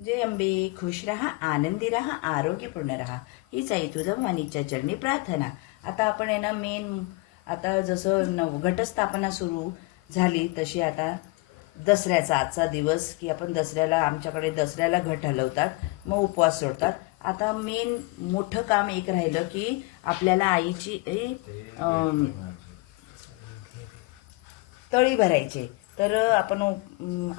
जय अंबे. खुश रहा, आनंदी रहा, आरोग्यपूर्ण रहा, हीच आहे तुझं भवानीच्या चरणी प्रार्थना. आता आपण आहे ना मेन, आता जसं घटस्थापना सुरू झाली तशी आता दसऱ्याचा आजचा दिवस, की आपण दसऱ्याला, आमच्याकडे दसऱ्याला घट हलवतात, मग उपवास सोडतात. आता मेन मोठं काम एक राहिलं की आपल्याला आईची तळी भरायचे. तर आपण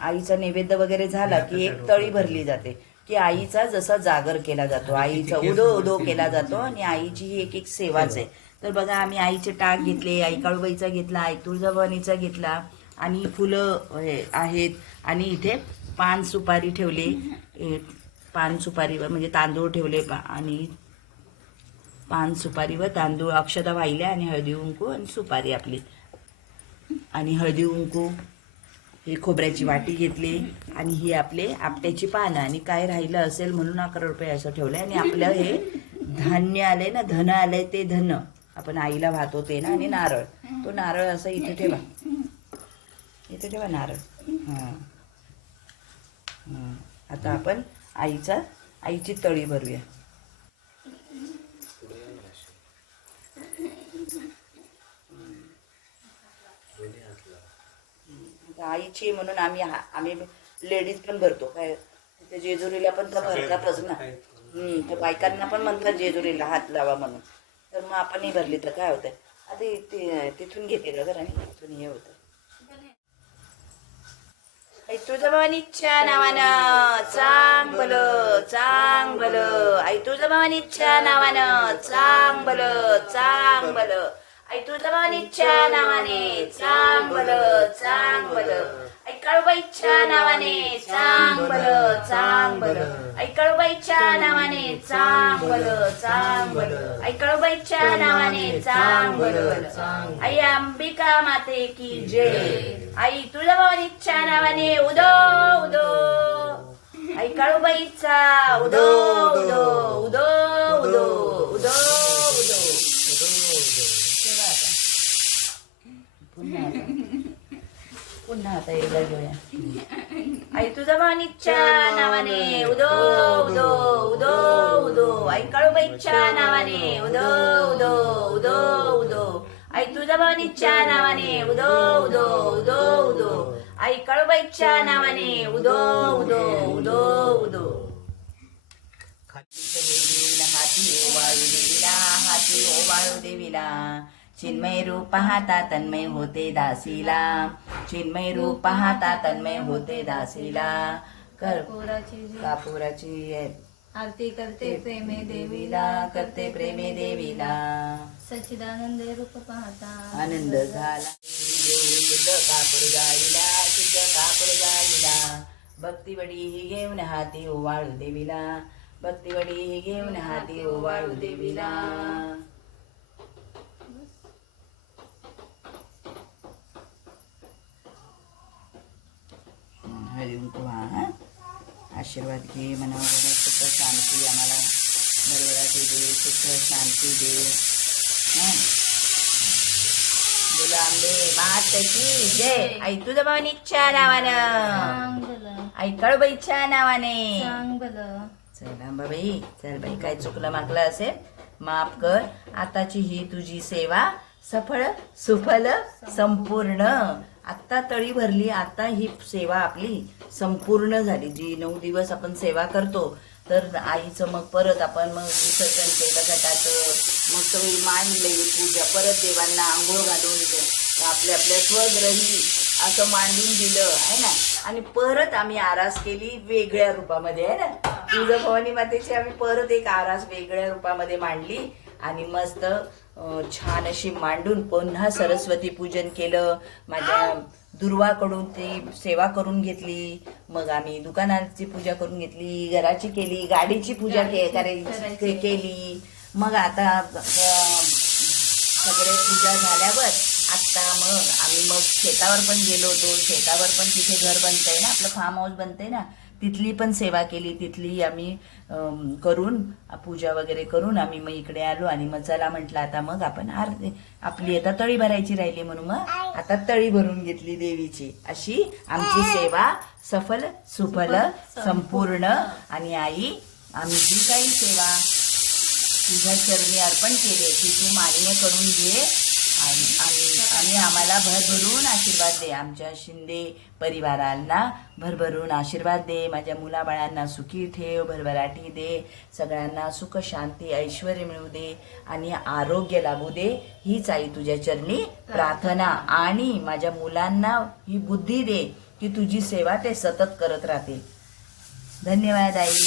आईचा नैवेद्य वगैरे झाला की एक तळी भरली जाते, की आईचा जसा जागर केला जातो, आईचा उदो उदो केला जातो, आणि आईची ही एक एक सेवाच आहे. तर बघा, आम्ही आईचे टाक घेतले, आई काळूबाईचा घेतला, आई तुळजाभवानीचा घेतला, आणि फुलं आहेत, आणि इथे पान सुपारी ठेवले. पान सुपारीवर म्हणजे तांदूळ ठेवले, आणि पान सुपारीवर तांदूळ, अक्षता वाहिल्या, आणि हळदी कुंकू आणि सुपारी आपली, आणि हळदी कुंकू, ही खोबऱ्याची वाटी घेतली, आणि ही आपले आपट्याची पानं, आणि काय राहिलं असेल म्हणून 11 रुपये असं ठेवलंय. आणि आपलं हे धान्य आलंय ना, धन आलंय, ते धन आपण आईला वाहतो ते ना, आणि नारळ, तो नारळ असं इथे ठेवा, इथे ठेवा नारळ. हां, आता आपण आईची तळी भरूया. आईची म्हणून आम्ही लेडीज पण भरतो. काय तिथे जेजुरीला पण तर भरतातच ना. तर बायकांना पण म्हणतात जेजुरीला हात लावा म्हणून. तर मग आपणही भरली तर काय होतंय. आता तिथून घेते का घर, आणि तिथून हे होतं. आई तुळजाभवानीच्या नावानं चांग भलं, चांग भलं. आई तुळजाभवानीच्या नावानं चांग भलं, चांग भलं. आई तुळजाभवानीच्या नावाने चांग भलं, चांग भलं. आई काळूबाईच्या नावाने चांग भलं, चांग भलं. आई काळूबाईच्या नावाने चांग भलं, चांग भलं. आई काळूबाईच्या नावाने चांग भलं. आई अंबिका माते की जय. आई तुळजाभवानीच्या नावाने उदो उदो. आई काळूबाईचा उदो उदो उदो उदो उदो उदो. पुन्हा आता एकदा घेऊया. आई तुळजाभवानीच्या नावाने उदो उदो उदो उदो. आई काळूबाईच्या नावाने उदो उदो उदो उदो. आई तुळजाभवानीच्या नावाने उदो उदो उदो उदो. आई काळूबाईच्या नावाने उदो उदो उदो उदो. हाती ओवाळू देवीला, हाती ओवाळू देवीला. चिन्मय रूप पाहता तन्मय होते दासीला, चिन्मय रूप पाहता तन्मय होते दासीला. कापुराची आरती करते प्रेमे देवीला, करते प्रेमे देवीला. सच्चिदानंद रूप पाहता आनंद झाला. शुद्ध कापूर जाळीला, शुद्ध कापूर जाळीला. भक्तीवडी ही घेऊन हाती ओवाळू देवीला, भक्तीवडी ही घेऊन हाती ओवाळू देवीला. आशीर्वाद घे, मनावर सुख शांती आम्हाला बरोबराची दे, सुख शांती दे. बोला अंबे माताची जय. आई तुळजाभवानीच्या नावानं, आई काळूबाईच्या नावाने. चल अंबाबाई, चल बाई, काय चुकलं मागलं असेल माफ कर. आताची ही तुझी सेवा सफळ सुफल संपूर्ण. आत्ता तळी भरली, आता ही सेवा आपली संपूर्ण झाली. जी 9 दिवस आपण सेवा करतो, तर आईचं मग परत आपण मग विसर्जन केलं घटाचं, मग सगळी मांडली पूजा, परत देवांना आंघोळ घालून आपल्या स्वग्रही असं मांडून दिलं आहे ना. आणि परत आम्ही आरास केली वेगळ्या रूपामध्ये आहे ना. तुळजाभवानी मातेची आम्ही परत एक आरास वेगळ्या रूपामध्ये मांडली, आणि मस्त छान अशी मांडून पुन्हा सरस्वती पूजन केलं. माझ्या दुर्वाकडून ती सेवा करून घेतली. मग आम्ही दुकानाची पूजा करून घेतली, घराची केली, गाडीची पूजा केली. मग आता सगळे पूजा झाल्यावर आता मग आम्ही शेतावर पण गेलो होतो. शेतावर पण तिथे घर बनतंय ना, आपलं फार्म हाऊस बनतंय ना, तिथली पण सेवा केली. तिथली आम्ही करून पूजा वगैरे करून आम्ही मग इकडे आलो. आणि मग चला म्हटलं आता मग आपण आपली आता तळी भरायची राहिली, म्हणून मग आता तळी भरून घेतली देवीची. अशी आमची सेवा सफल सुफल संपूर्ण. आणि आई, आम्ही जी काही सेवा तुझ्या चरणी अर्पण केले ती तू मान्य करून घे आणि आम्हाला भरभरून आशीर्वाद दे. आमच्या शिंदे परिवारांना भरभरून आशीर्वाद दे. माझ्या मुलाबाळांना सुखी ठेव, भरभराटी दे. सगळ्यांना सुख शांती ऐश्वर्य मिळू दे आणि आरोग्य लाभू दे. हीच आई तुझ्या चरणी प्रार्थना. आणि माझ्या मुलांना ही बुद्धी दे की तुझी सेवा ते सतत करत राहते. धन्यवाद आई.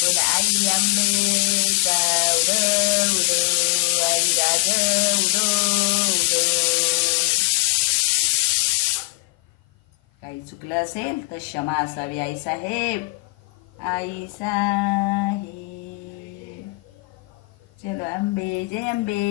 बोल आई अंबेचा उडो उडो, आई राज उडो उडो. काही चुकलं असेल तर क्षमा असावी आई साहेब. आई साहेब. चलो अंबे, जय अंबे.